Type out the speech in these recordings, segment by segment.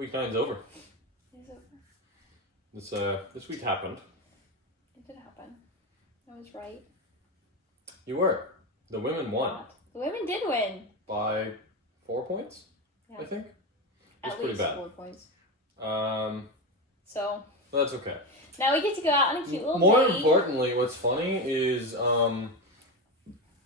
Week 9's over. It's over. This week happened. It did happen. I was right. You were. The women won. The women did win. By 4 points, I think. It's pretty bad. 4 points. So. That's okay. Now we get to go out on a cute little More date. importantly, what's funny is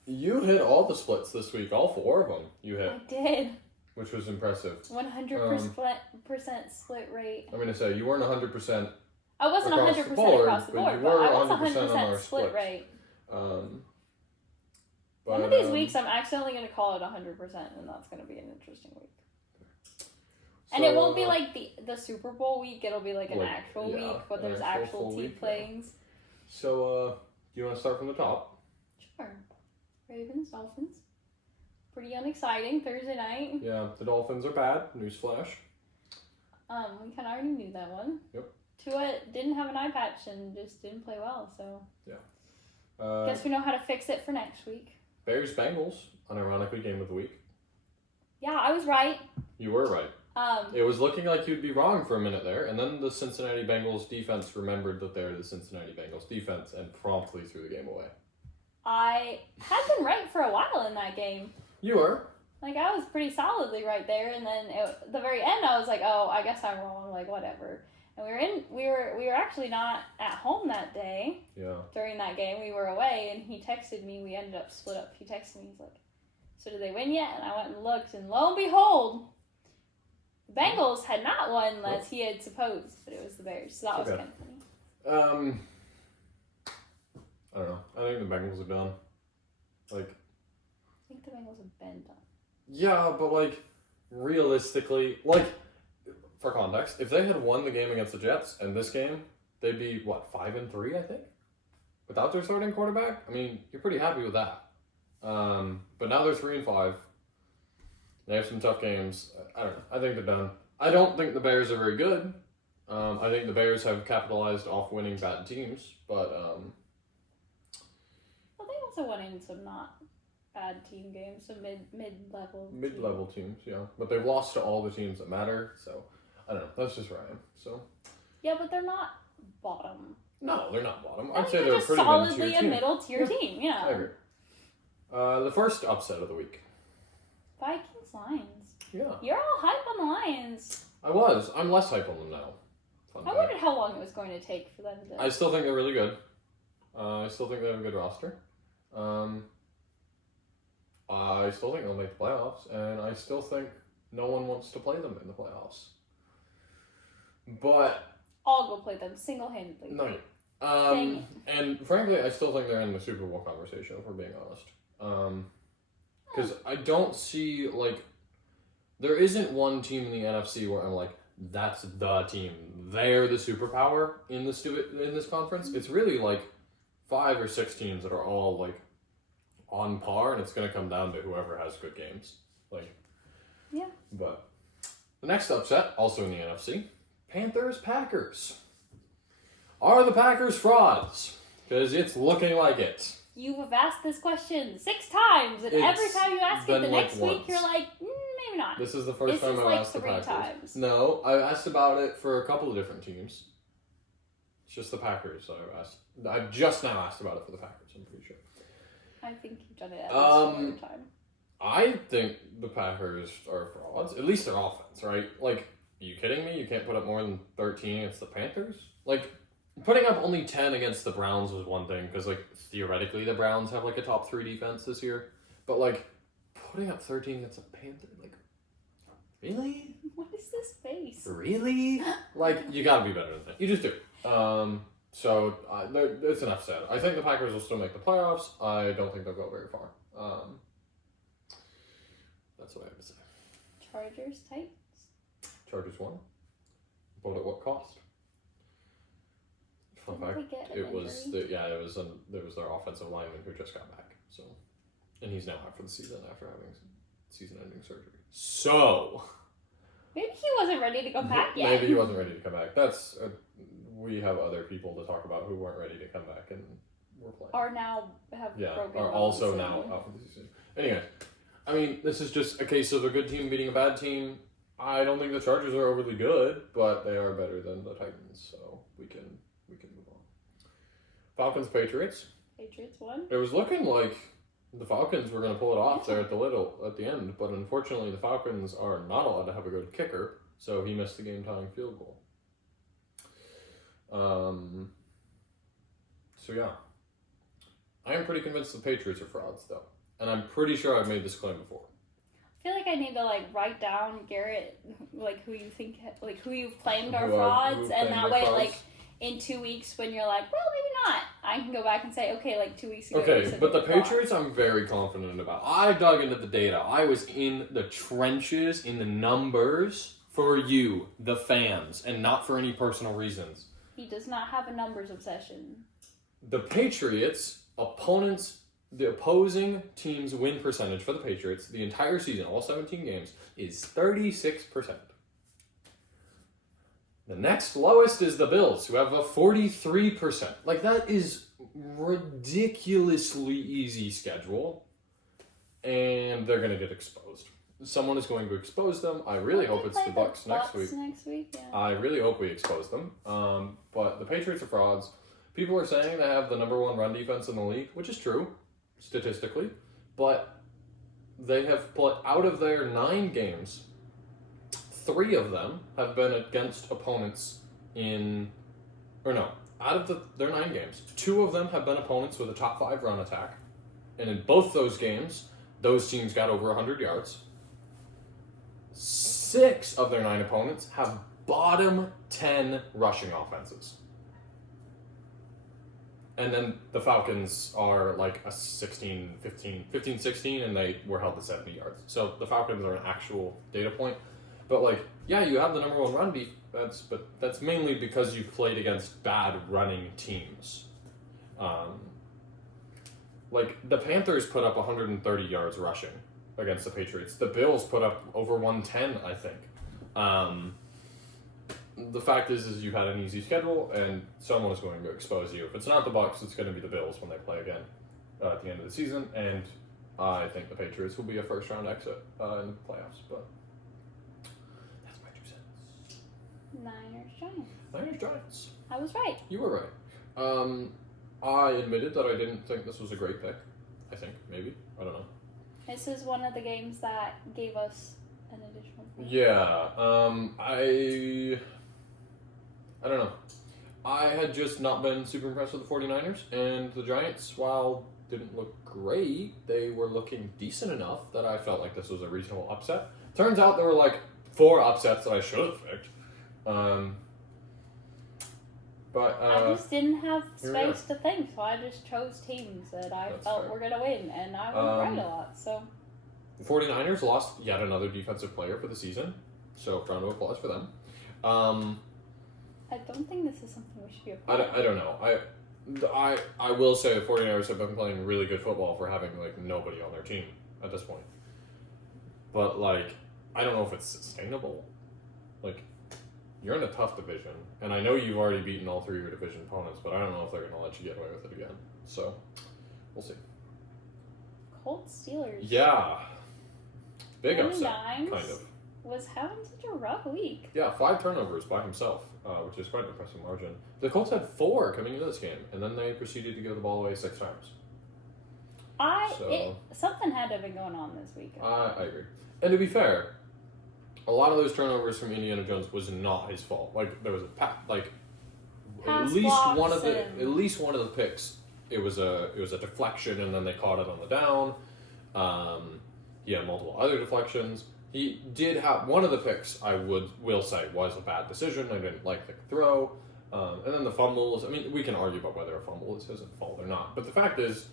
you hit all the splits this week. All 4 of them you hit. I did. Which was impressive. 100% split rate. I'm going to say, you weren't 100%. I wasn't 100% across the board, but I was 100% split rate. One of these weeks, I'm accidentally going to call it 100%, and that's going to be an interesting week. And it won't be like the Super Bowl week. It'll be like an actual week, but there's actual team playings. So, do you want to start from the top? Sure. Ravens, Dolphins. Pretty unexciting Thursday night. Yeah, the Dolphins are bad. Newsflash. We kind of already knew that one. Yep. Tua didn't have an eye patch and just didn't play well, so. Yeah. Guess we know how to fix it for next week. Bears, Bengals, unironically game of the week. Yeah, I was right. You were right. It was looking like you'd be wrong for a minute there, and then the Cincinnati Bengals defense remembered that they're the Cincinnati Bengals defense and promptly threw the game away. I had been right for a while in that game. You were. Like, I was pretty solidly right there, and then at the very end, I was like, oh, I guess I'm wrong, like, whatever. And we were actually not at home that day. Yeah. During that game, we were away, and he texted me. We ended up split up. He texted me. He's like, "So did they win yet?" And I went and looked, and lo and behold, the Bengals had not won as he had supposed, but it was the Bears. So that was kind of funny. I don't know. I think the Bengals are done. Like. I think the Bengals have been done. Yeah, but like realistically, like. For context, if they had won the game against the Jets and this game, they'd be, 5-3, I think? Without their starting quarterback? I mean, you're pretty happy with that. But now they're 3-5. They have some tough games. I don't know. I think they're done. I don't think the Bears are very good. I think the Bears have capitalized off winning bad teams, but... Well, they also won in some not bad team games, some mid-level Mid-level teams, yeah. But they've lost to all the teams that matter, so... I don't know. That's just where I am. So. Yeah, but they're not bottom. No, they're not bottom. I'd say they're pretty solidly a middle tier team. Yeah. I agree. The first upset of the week. Vikings Lions. Yeah. You're all hype on the Lions. I was. I'm less hype on them now. I wondered how long it was going to take for them to. I still think they're really good. I still think they have a good roster. I still think they'll make the playoffs, and I still think no one wants to play them in the playoffs. But... I'll go play them single-handedly. No. And frankly, I still think they're in the Super Bowl conversation, if we're being honest. Because I don't see, like... There isn't one team in the NFC where I'm like, that's the team. They're the superpower in this conference. Mm-hmm. It's really, like, 5 or 6 teams that are all, like, on par, and it's going to come down to whoever has good games. Like... Yeah. But the next upset, also in the NFC, Panthers, Packers. Are the Packers frauds? Because it's looking like it. You have asked this question 6 times, and every time you ask it, the next week you're like, maybe not. This is the first time I've asked the Packers. Times. No, I've asked about it for a couple of different teams. It's just the Packers I've asked. I've just now asked about it for the Packers, I'm pretty sure. I think you've done it at least one time. I think the Packers are frauds. At least their offense, right? Like, are you kidding me? You can't put up more than 13 against the Panthers? Like, putting up only 10 against the Browns was one thing, because, like, theoretically the Browns have, like, a top 3 defense this year. But, like, putting up 13 against the Panthers, like, really? What is this face? Really? Like, you gotta be better than that. You just do. So, it's an upset. I think the Packers will still make the playoffs. I don't think they'll go very far. That's what I have to say. Chargers, Titans? Chargers won. But at what cost? Fun fact, it was their offensive lineman who just got back. So, and he's now out for the season after having season-ending surgery. So, maybe he wasn't ready to come back yet. Maybe he wasn't ready to come back. We have other people to talk about who weren't ready to come back and were playing. Are also now out for the season. Anyway, I mean, this is just a case of a good team beating a bad team. I don't think the Chargers are overly good, but they are better than the Titans, so we can move on. Falcons Patriots. Patriots won. It was looking like the Falcons were going to pull it off there at the end, but unfortunately the Falcons are not allowed to have a good kicker, so he missed the game-tying field goal. So yeah, I am pretty convinced the Patriots are frauds though, and I'm pretty sure I've made this claim before. I feel like I need to write down, Garrett, who you think, who you've claimed are Who frauds, and that way frauds. in 2 weeks when you're like, well, maybe not, I can go back and say, okay, 2 weeks ago. Okay, but the Patriots I'm very confident about. I dug into the data. I was in the trenches, in the numbers for you, the fans, and not for any personal reasons. He does not have a numbers obsession. The Patriots, the opposing team's win percentage for the Patriots, the entire season, all 17 games, is 36%. The next lowest is the Bills, who have a 43%. That is ridiculously easy schedule, and they're going to get exposed. Someone is going to expose them. I really hope it's the Bucs next week. Yeah. I really hope we expose them. But the Patriots are frauds. People are saying they have the number one run defense in the league, which is true, statistically. But they have put out of their 9 games, 3 of them have been against opponents out of their 9 games, 2 of them have been opponents with a top 5 run attack. And in both those games, those teams got over 100 yards. 6 of their 9 opponents have bottom 10 rushing offenses. And then the Falcons are a 15, 16, and they were held to 70 yards. So the Falcons are an actual data point. But, you have the number one run defense, but that's mainly because you've played against bad running teams. The Panthers put up 130 yards rushing against the Patriots. The Bills put up over 110, I think. The fact is you've had an easy schedule, and someone is going to expose you. If it's not the Bucs, it's going to be the Bills when they play again at the end of the season, and I think the Patriots will be a first-round exit in the playoffs, but that's my 2 cents. Niners-Giants. I was right. You were right. I admitted that I didn't think this was a great pick. I think, maybe. I don't know. This is one of the games that gave us an additional point. Yeah, I don't know. I had just not been super impressed with the 49ers, and the Giants, while didn't look great, they were looking decent enough that I felt like this was a reasonable upset. Turns out there were 4 upsets that I should have picked. But I just didn't have space to think, so I just chose teams that I felt were going to win, and I was right a lot, so. The 49ers lost yet another defensive player for the season, so round of applause for them. I don't think this is something we should be a part of. I don't know. I will say the 49ers have been playing really good football for having nobody on their team at this point. But I don't know if it's sustainable. You're in a tough division, and I know you've already beaten all 3 of your division opponents, but I don't know if they're going to let you get away with it again. So, we'll see. Colts Steelers. Yeah. Big upset, Dimes kind of. Was having such a rough week. Yeah, 5 turnovers by himself, which is quite an impressive margin. The Colts had 4 coming into this game, and then they proceeded to give the ball away 6 times. Something had to have been going on this week. I agree. And to be fair, a lot of those turnovers from Indiana Jones was not his fault. There was at least one of the picks. It was a deflection, and then they caught it on the down. He had multiple other deflections. He did have one of the picks. I will say was a bad decision. I didn't like the throw, and then the fumbles. I mean, we can argue about whether a fumble is his fault or not, but the fact is,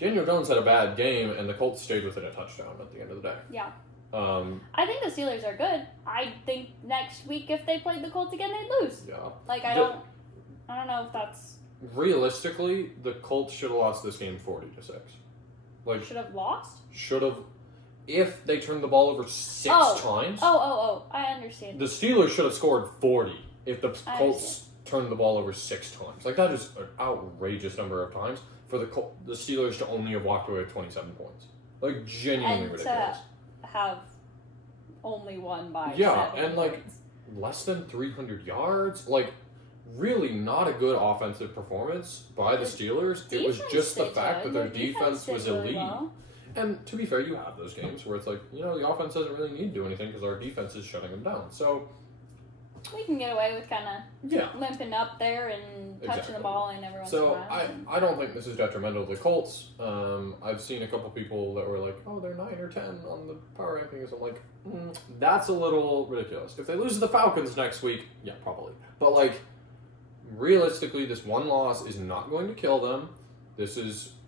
Daniel Jones had a bad game, and the Colts stayed within a touchdown at the end of the day. Yeah. I think the Steelers are good. I think next week if they played the Colts again, they'd lose. Yeah. I don't know if that's. Realistically, the Colts should have lost this game 40-6. Should have lost. Should have. If they turned the ball over 6 times. I understand. The Steelers should have scored 40 if the Colts turned the ball over 6 times. That is an outrageous number of times for the Steelers to only have walked away with 27 points. Genuinely ridiculous. To have only won by Yeah, 7 and, like, points. less than 300 yards. Like, really not a good offensive performance by the Steelers. It was just the fact that their defense was elite. Well. And to be fair, you have those games where it's like, the offense doesn't really need to do anything because our defense is shutting them down. So we can get away with kind of limping up there and touching the ball and everyone's So I don't think this is detrimental to the Colts. I've seen a couple people that were like, oh, they're 9 or 10 on the power rankings. I'm like, that's a little ridiculous. If they lose to the Falcons next week, yeah, probably. But, like, realistically, this one loss is not going to kill them.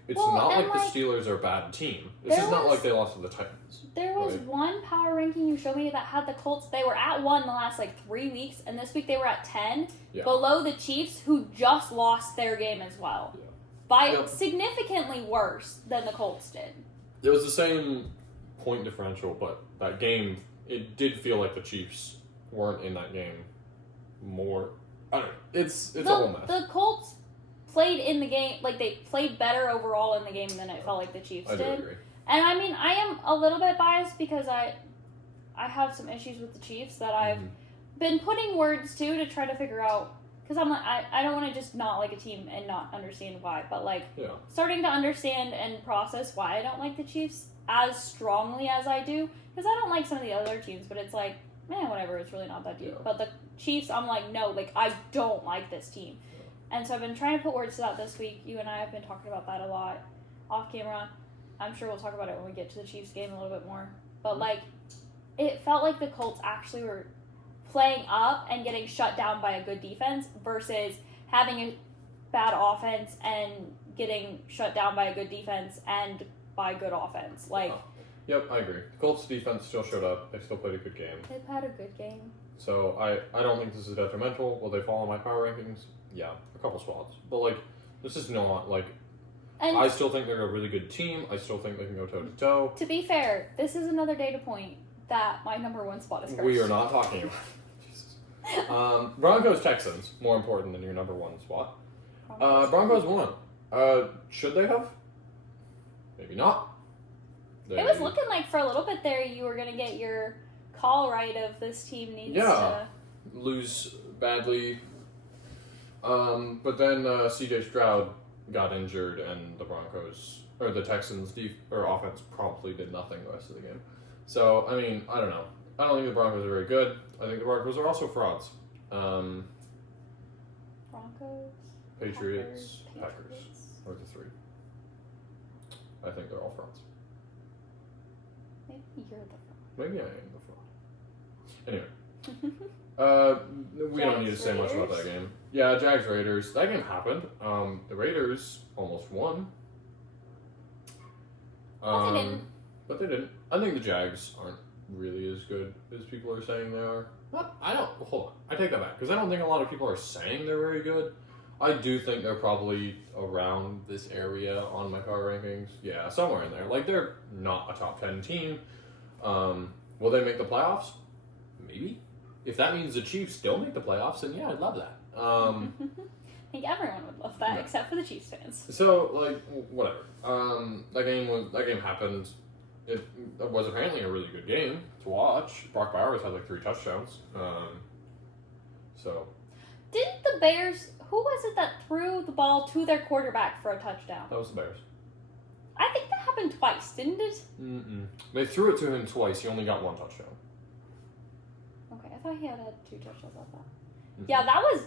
It's not like the Steelers are a bad team. This is not like they lost to the Titans. There was one power ranking you showed me that had the Colts. They were at 1 the last 3 weeks, and this week they were at 10, below the Chiefs, who just lost their game as well, by significantly worse than the Colts did. It was the same point differential, but that game, it did feel like the Chiefs weren't in that game more. I don't know. It's a whole mess. The Colts played in the game, they played better overall in the game than it felt like the Chiefs did. I do agree. And I mean, I am a little bit biased because I have some issues with the Chiefs that I've been putting words to try to figure out, because I'm like, I don't want to just not like a team and not understand why, but starting to understand and process why I don't like the Chiefs as strongly as I do, because I don't like some of the other teams, but it's like, man, whatever, it's really not that deep. But the Chiefs, I'm like, no, I don't like this team. And so I've been trying to put words to that this week. You and I have been talking about that a lot off camera. I'm sure we'll talk about it when we get to the Chiefs game a little bit more. But, it felt like the Colts actually were playing up and getting shut down by a good defense versus having a bad offense and getting shut down by a good defense and by good offense. Yep, I agree. The Colts defense still showed up. They still played a good game. They've had a good game. So I don't think this is detrimental. Will they fall in my power rankings? Yeah, a couple spots. But, this is not, and I still think they're a really good team. I still think they can go toe-to-toe. To be fair, this is another data point that my number 1 spot is cursed. We are not talking about Jesus. Broncos-Texans, more important than your number 1 spot. Broncos won. Should they have? Maybe not. It was looking like for a little bit there you were going to get your call right of this team needs to lose badly. But then C.J. Stroud got injured, and the Texans' offense promptly did nothing the rest of the game. So, I mean, I don't know. I don't think the Broncos are very good. I think the Broncos are also frauds. Broncos, Patriots, Packers are the 3. I think they're all frauds. Maybe you're the fraud. Maybe I am the fraud. Anyway. We don't need to say much about that game. Yeah, Jags Raiders. That game happened. The Raiders almost won. But they didn't. I think the Jags aren't really as good as people are saying they are. Hold on. I take that back, because I don't think a lot of people are saying they're very good. I do think they're probably around this area on my power rankings. Yeah, somewhere in there. They're not a top 10 team. Will they make the playoffs? Maybe. If that means the Chiefs don't make the playoffs, then yeah, I'd love that. I think everyone would love that, except for the Chiefs fans. So, whatever. That game happened. It was apparently a really good game to watch. Brock Bowers had 3 touchdowns. Didn't the Bears? Who was it that threw the ball to their quarterback for a touchdown? That was the Bears. I think that happened twice, didn't it? They threw it to him twice. He only got 1 touchdown. Okay, I thought he had 2 touchdowns. I thought. Yeah, that was.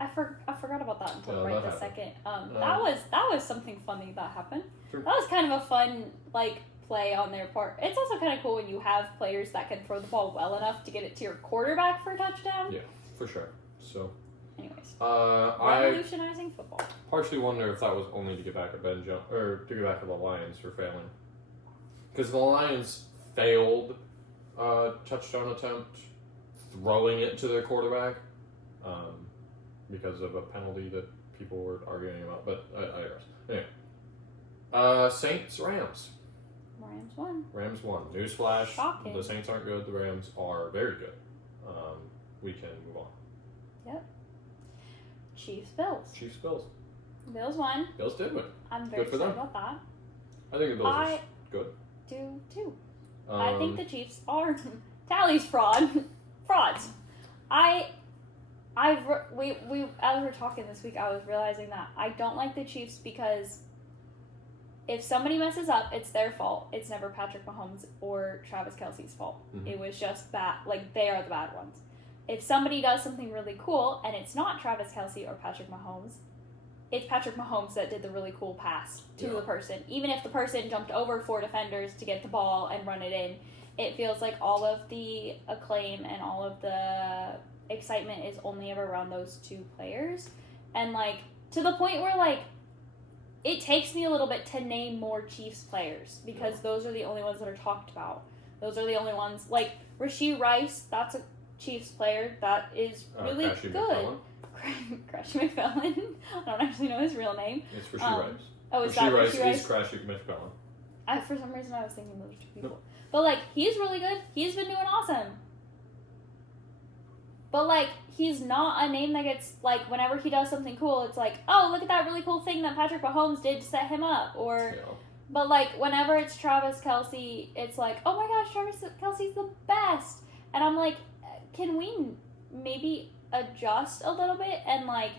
I forgot about that until right this second. That was something funny that happened. Sure. That was kind of a fun play on their part. It's also kind of cool when you have players that can throw the ball well enough to get it to your quarterback for a touchdown. Yeah, for sure. So. Anyways, I revolutionizing football. Partially wonder if that was only to get back at to get back at the Lions for failing, because the Lions failed touchdown attempt throwing it to their quarterback because of a penalty that people were arguing about. But I guess anyway, Saints Rams. Rams won. Newsflash: Shocking. The Saints aren't good. The Rams are very good. We can move on. Yep. Chiefs Bills. Bills won. Bills did win. I'm very excited about that. I think the Bills are good. Do too. I think the Chiefs are Tally's frauds. We as we were talking this week, I was realizing that I don't like the Chiefs because if somebody messes up, it's their fault. It's never Patrick Mahomes or Travis Kelce's fault. Mm-hmm. It was just bad. Like, they are the bad ones. If somebody does something really cool and it's not Travis Kelce or Patrick Mahomes, it's Patrick Mahomes that did the really cool pass to the person. Even if the person jumped over 4 defenders to get the ball and run it in, it feels like all of the acclaim and all of the excitement is only ever around those 2 players. And, like, to the point where, like, it takes me a little bit to name more Chiefs players because those are the only ones that are talked about. Those are the only ones, like, Rashee Rice, that's a Chiefs player that is really good. Crashy McFellin. I don't actually know his real name. It's Rashee Rice. Oh, is Rashee that Rashee Rice? is Crashy McFellin. For some reason, I was thinking those 2 people. No. But, like, he's really good. He's been doing awesome. But, like, he's not a name that gets, like, whenever he does something cool, it's like, oh, look at that really cool thing that Patrick Mahomes did to set him up. Or, but, like, whenever it's Travis Kelce, it's like, oh my gosh, Travis Kelce's the best. And I'm like, can we maybe adjust a little bit? And, like,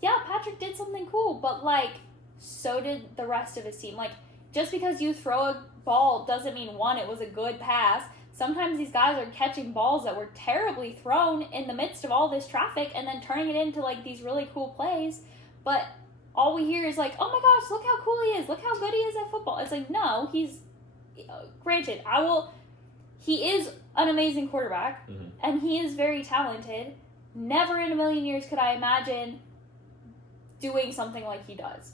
yeah, Patrick did something cool, but, like, so did the rest of his team. Like, just because you throw a ball doesn't mean, one, it was a good pass. Sometimes these guys are catching balls that were terribly thrown in the midst of all this traffic and then turning it into, like, these really cool plays. But all we hear is, like, oh my gosh, look how cool he is. Look how good he is at football. It's like, no, he's, granted, he is an amazing quarterback, and he is very talented. Never in a million years could I imagine doing something like he does.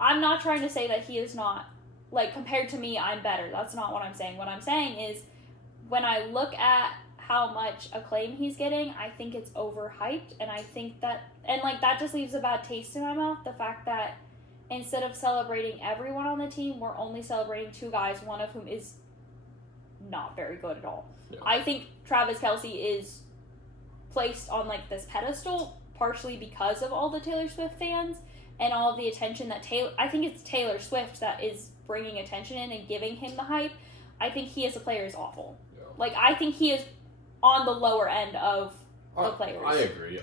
I'm not trying to say that he is not, like, compared to me, I'm better. That's not what I'm saying. What I'm saying is, when I look at how much acclaim he's getting, I think it's overhyped, and I think that, and, like, that just leaves a bad taste in my mouth, the fact that instead of celebrating everyone on the team, we're only celebrating 2 guys, one of whom is not very good at all. Yeah. I think Travis Kelce is placed on, like, this pedestal, partially because of all the Taylor Swift fans, and all of the attention that I think it's Taylor Swift that is bringing attention in and giving him the hype. I think he as a player is awful. Yeah. Like, I think he is on the lower end of the players. I agree.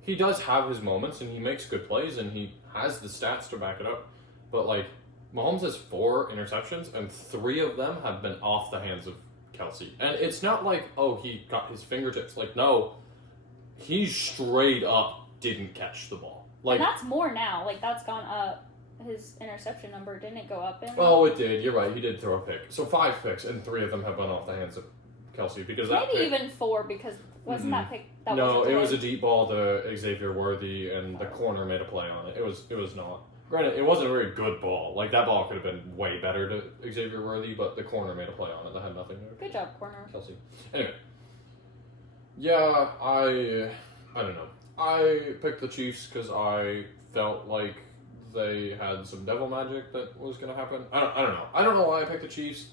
He does have his moments, and he makes good plays, and he has the stats to back it up. But, like, Mahomes has 4 interceptions, and 3 of them have been off the hands of Kelce. And it's not like, oh, he got his fingertips. Like, no, he straight up didn't catch the ball. Like, and that's more now. Like, that's gone up. His interception number, didn't it go up? Oh, it did. You're right. He did throw a pick. So 5 picks, and 3 of them have been off the hands of Kelce. Because that maybe even 4, because wasn't that pick... That no, it was a deep ball to Xavier Worthy, and the corner made a play on it. It was not. Granted, it wasn't a very good ball. Like, that ball could have been way better to Xavier Worthy, but the corner made a play on it. That had nothing to do with it. Good job, corner. Kelce. Anyway. Yeah, I don't know. I picked the Chiefs because I felt like they had some devil magic that was going to happen. I don't know. I don't know why I picked the Chiefs.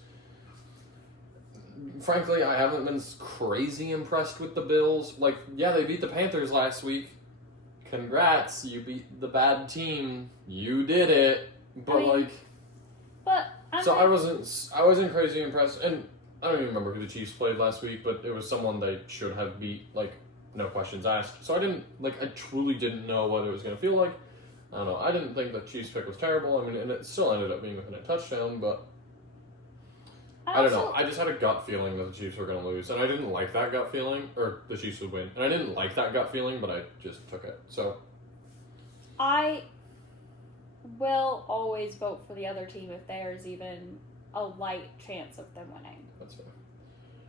Frankly, I haven't been crazy impressed with the Bills. Like, yeah, they beat the Panthers last week. Congrats, you beat the bad team. You did it. But, I wasn't crazy impressed. And I don't even remember who the Chiefs played last week, but it was someone they should have beat, like, no questions asked. So I truly didn't know what it was going to feel like. I don't know. I didn't think the Chiefs pick was terrible. I mean, and it still ended up being within a touchdown, but I don't know. I just had a gut feeling that the Chiefs were going to lose, and I didn't like that gut feeling, or the Chiefs would win. And I didn't like that gut feeling, but I just took it. So I will always vote for the other team if there's even a light chance of them winning. That's fair.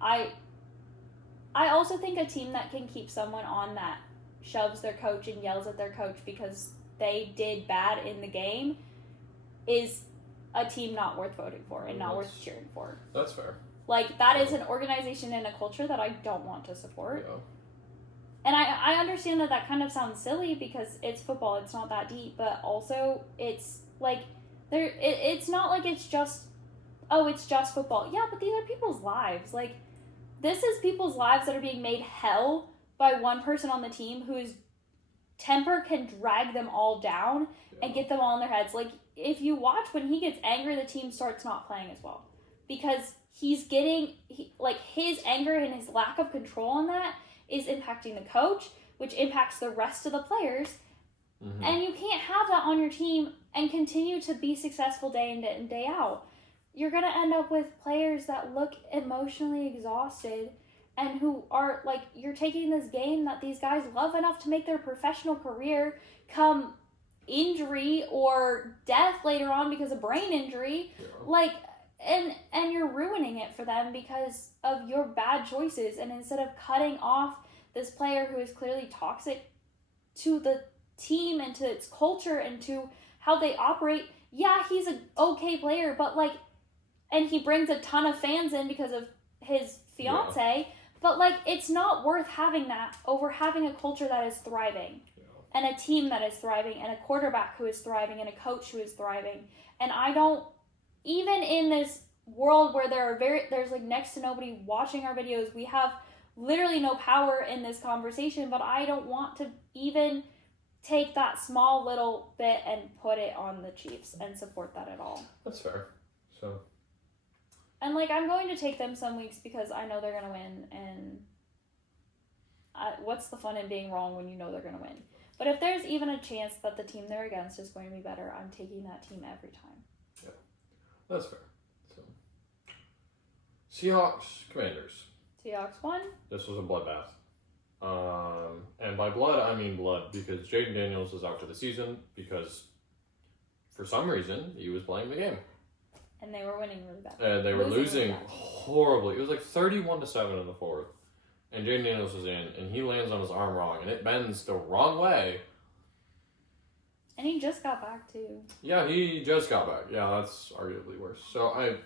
I also think a team that can keep someone on that shoves their coach and yells at their coach because they did bad in the game is a team not worth voting for and not worth cheering for. That's fair. Like, that is an organization and a culture that I don't want to support. Yeah. And I understand that kind of sounds silly because it's football, it's not that deep, but also it's like, it's not like it's just football. Yeah, but these are people's lives. Like, this is people's lives that are being made hell by one person on the team whose temper can drag them all down and get them all in their heads. Like, if you watch, when he gets angry, the team starts not playing as well. Because he's getting, his anger and his lack of control on that is impacting the coach, which impacts the rest of the players. Mm-hmm. And you can't have that on your team and continue to be successful day in and day out. You're going to end up with players that look emotionally exhausted and who are, you're taking this game that these guys love enough to make their professional career come injury or death later on because of brain injury. Yeah. And you're ruining it for them because of your bad choices. And instead of cutting off this player who is clearly toxic to the team and to its culture and to how they operate, yeah, he's an okay player, but and he brings a ton of fans in because of his fiance, but it's not worth having that over having a culture that is thriving, and a team that is thriving, and a quarterback who is thriving, and a coach who is thriving. And I don't, even in this world where there's next to nobody watching our videos, we have literally no power in this conversation, but I don't want to even take that small little bit and put it on the Chiefs and support that at all. That's fair. So. And I'm going to take them some weeks because I know they're going to win, and what's the fun in being wrong when you know they're going to win? But if there's even a chance that the team they're against is going to be better, I'm taking that team every time. Yeah, that's fair. So, Seahawks, Commanders. Seahawks won. This was a bloodbath. And by blood, I mean blood, because Jaden Daniels is out for the season because for some reason he was playing the game. And they were winning really bad. And they were losing horribly. It was 31-7 in the fourth. And Jaden Daniels was in, and he lands on his arm wrong, and it bends the wrong way. And he just got back, too. Yeah, he just got back. Yeah, that's arguably worse. So, I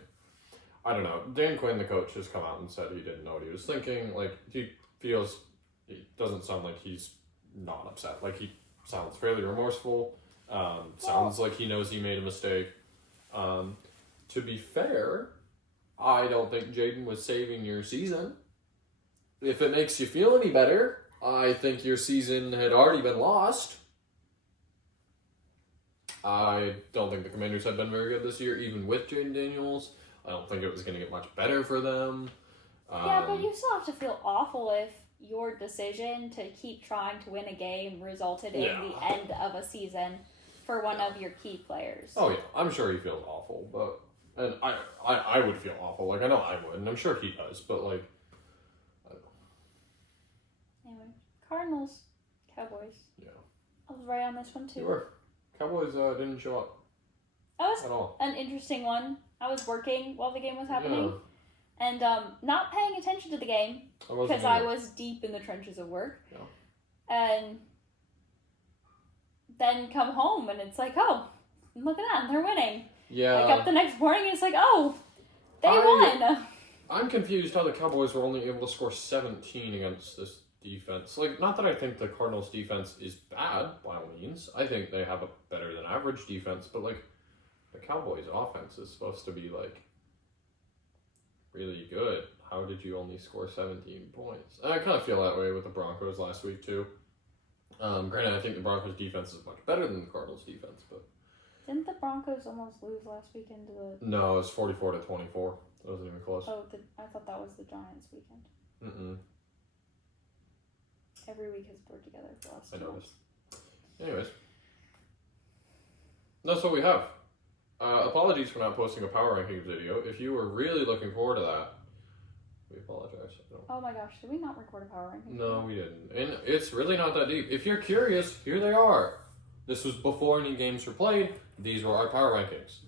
don't know. Dan Quinn, the coach, has come out and said he didn't know what he was thinking. It doesn't sound like he's not upset. He sounds fairly remorseful. Sounds like he knows he made a mistake. To be fair, I don't think Jaden was saving your season. If it makes you feel any better, I think your season had already been lost. I don't think the Commanders have been very good this year, even with Jaden Daniels. I don't think it was going to get much better for them. Yeah, but you still have to feel awful if your decision to keep trying to win a game resulted in the end of a season for one of your key players. Oh, yeah. I'm sure he feels awful, but... And I would feel awful. I know I would, and I'm sure he does, but, I don't know. Anyway, Cardinals, Cowboys. Yeah. I was right on this one, too. You were. Cowboys didn't show up. That was at all. An interesting one. I was working while the game was happening. Yeah. And not paying attention to the game because I was deep in the trenches of work. Yeah. And then come home and it's oh, look at that, they're winning. Yeah. Wake up the next morning and it's oh, they won. I'm confused how the Cowboys were only able to score 17 against this defense. Not that I think the Cardinals defense is bad by all means. I think they have a better than average defense, but the Cowboys offense is supposed to be really good. How did you only score 17 points? And I kind of feel that way with the Broncos last week too. Granted, I think the Broncos defense is much better than the Cardinals defense, but didn't the Broncos almost lose last weekend to the? No, it was 44-24. It wasn't even close. Oh, I thought that was the Giants weekend. Mm-mm. Every week has blurred together for us. I noticed. Anyways, that's what we have. Apologies for not posting a power rankings video. If you were really looking forward to that, we apologize. Oh my gosh, did we not record a power rankings? No, we didn't. And it's really not that deep. If you're curious, here they are. This was before any games were played. These were our power rankings.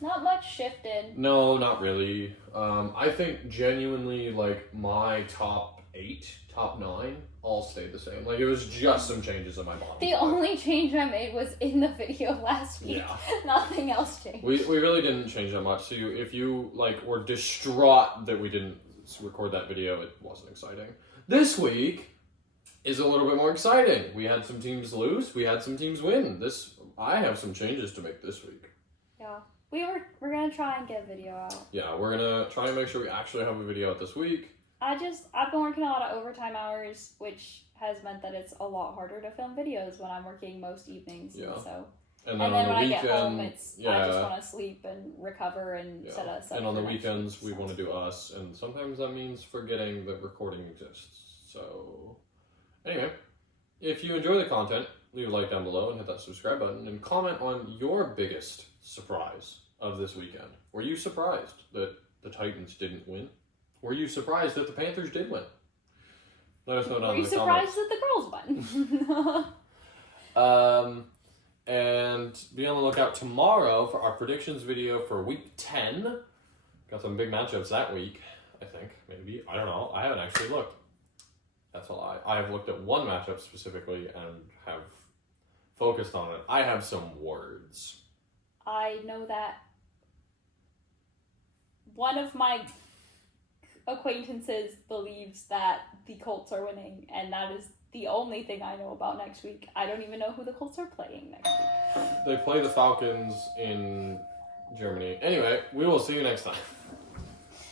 Not much shifted. No, not really. I think genuinely, my top 8, top 9 all stayed the same. It was just some changes in my bottom. The only change I made was in the video last week. Yeah. Nothing else changed. We really didn't change that much. So if you were distraught that we didn't record that video, it wasn't exciting. This week is a little bit more exciting. We had some teams lose. We had some teams win. I have some changes to make this week. Yeah. We're gonna try and get a video out. Yeah, we're gonna try and make sure we actually have a video out this week. I've been working a lot of overtime hours, which has meant that it's a lot harder to film videos when I'm working most evenings. Yeah. So And then on the when weekend, I get home, it's I just want to sleep and recover and set us up. And on for the next weekends, we week, want to do us, and sometimes that means forgetting that recording exists. So, anyway, if you enjoy the content, leave a like down below and hit that subscribe button, and comment on your biggest surprise of this weekend. Were you surprised that the Titans didn't win? Were you surprised that the Panthers did win? Let us know down in the comments. Were you surprised that the girls won? And be on the lookout tomorrow for our predictions video for week 10. Got some big matchups that week, I think. Maybe. I don't know. I haven't actually looked. That's a lie. I have looked at one matchup specifically and have focused on it. I have some words. I know that one of my acquaintances believes that the Colts are winning, and that is the only thing I know about next week. I don't even know who the Colts are playing next week. They play the Falcons in Germany. Anyway, we will see you next time.